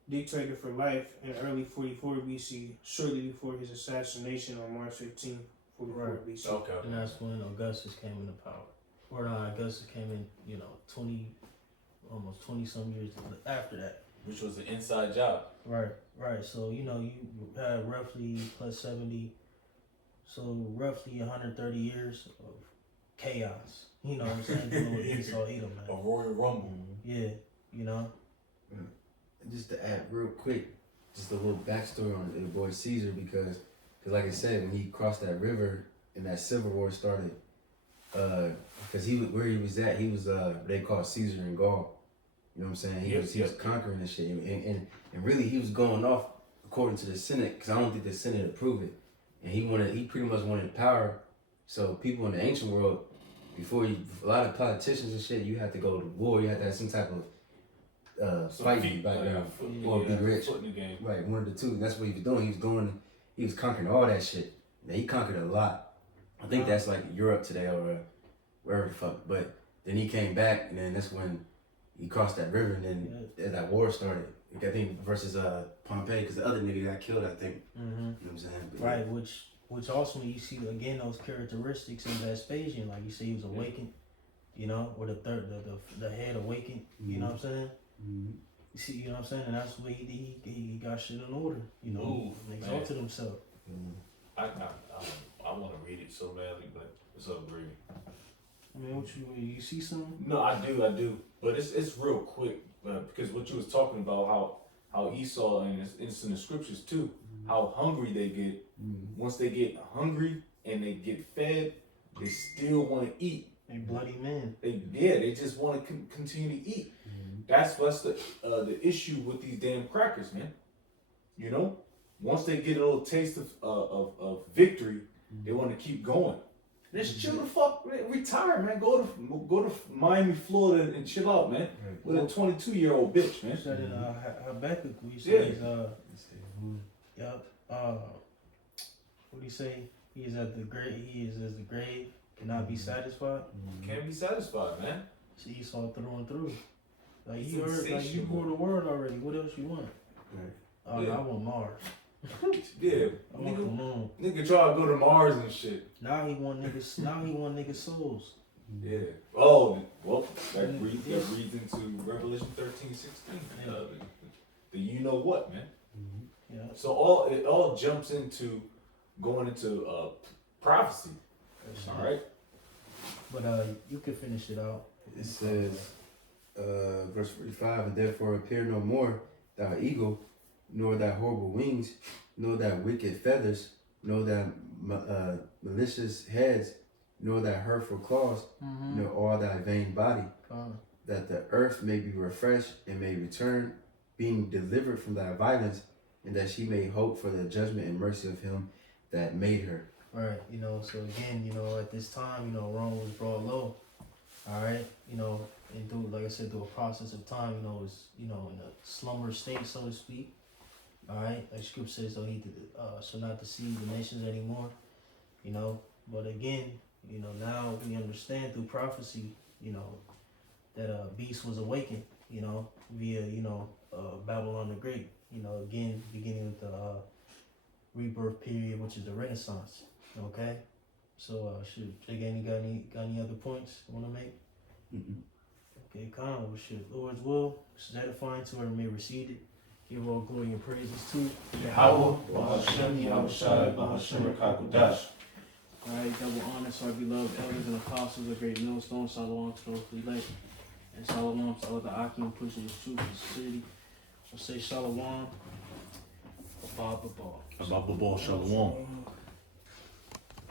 dictator for life, in early 44 BC, shortly before his assassination on March 15, 44 BC. Okay. And that's when Augustus came into power. Or no, Augustus came in, almost 20 some years after that. Which was an inside job. Right. So, you had roughly plus 70, so roughly 130 years of chaos. You know what I'm saying? Dealing with Esau, Edom, man. A Royal Rumble. Yeah, Just to add real quick, just a little backstory on the boy Caesar, because like I said, when he crossed that river and that civil war started, because where he was at, he was they called Caesar in Gaul. You know what I'm saying? He was conquering and shit, and really he was going off according to the Senate, because I don't think the Senate approved it, and he pretty much wanted power. So people in the ancient world, a lot of politicians and shit, you had to go to war. You had to have some type of fighting background or be rich. Right, one of the two. That's what he was doing. He was conquering all that shit. Now, he conquered a lot. I think that's like Europe today or wherever the fuck. But then he came back, and then that's when he crossed that river, and then that war started. I think versus Pompey, because the other nigga got killed, I think. You know what I'm saying? But, right, which also you see again those characteristics in Vespasian, like you say he was awakened, or the head awakened. You know what I'm saying? You see, you know what I'm saying, and that's what he got shit in order. And exalted himself. I want to read it so badly, but it's up, Brady. I mean, you see something? No, I do, but it's real quick because what you was talking about how Esau, and it's in the scriptures too, how hungry they get. Once they get hungry and they get fed, they still want to eat. They bloody men. They just want to continue to eat. That's the issue with these damn crackers, man. Once they get a little taste of victory, they want to keep going. Just chill the fuck, retire, man. Go to Miami, Florida, and chill out, man. With a 22-year-old bitch, man. You said in Habakkuk, we say what do you say? He is at the grave. He is as the grave, cannot be satisfied. Can't be satisfied, man. See Esau through and through. Like you heard, like you heard the word already. What else you want? I want Mars. Yeah, I want the moon. Nigga try to go to Mars and shit. Now he want niggas. Now he want niggas souls. Yeah. Oh, well, that reads into Revelation 13:16. The you know what, man. Yeah. So it all jumps into going into prophecy. All right. But you can finish it out. It says, verse 45, and therefore appear no more thy eagle, nor thy horrible wings, nor thy wicked feathers, nor thy malicious heads, nor thy hurtful claws, nor all thy vain body, that the earth may be refreshed and may return, being delivered from thy violence, and that she may hope for the judgment and mercy of him that made her. Right, so again, at this time, Rome was brought low. All right, and through, like I said, through a process of time, it's, in a slumber state, so to speak. All right, like Scripture says, so he shall not deceive the nations anymore. But again, now we understand through prophecy, that beast was awakened. you know, via, you know, Babylon the Great, you know, again, beginning with the rebirth period, which is the Renaissance. Okay? So, shoot, Jake, got any other points you want to make? Mm-mm. Okay, come on, shoot. Lord's will, this is edifying to her may receive it. Give all glory and praises to Yahweh, Bahashem, Yahushai, Bahashem, Rakakudash. Alright, double honor to our beloved elders and apostles, a great millstone, Shalom to those who elect, and Shalom to all the Akim pushing the truth and sincerity. So say Shalom, Abba, Abba, Shalom.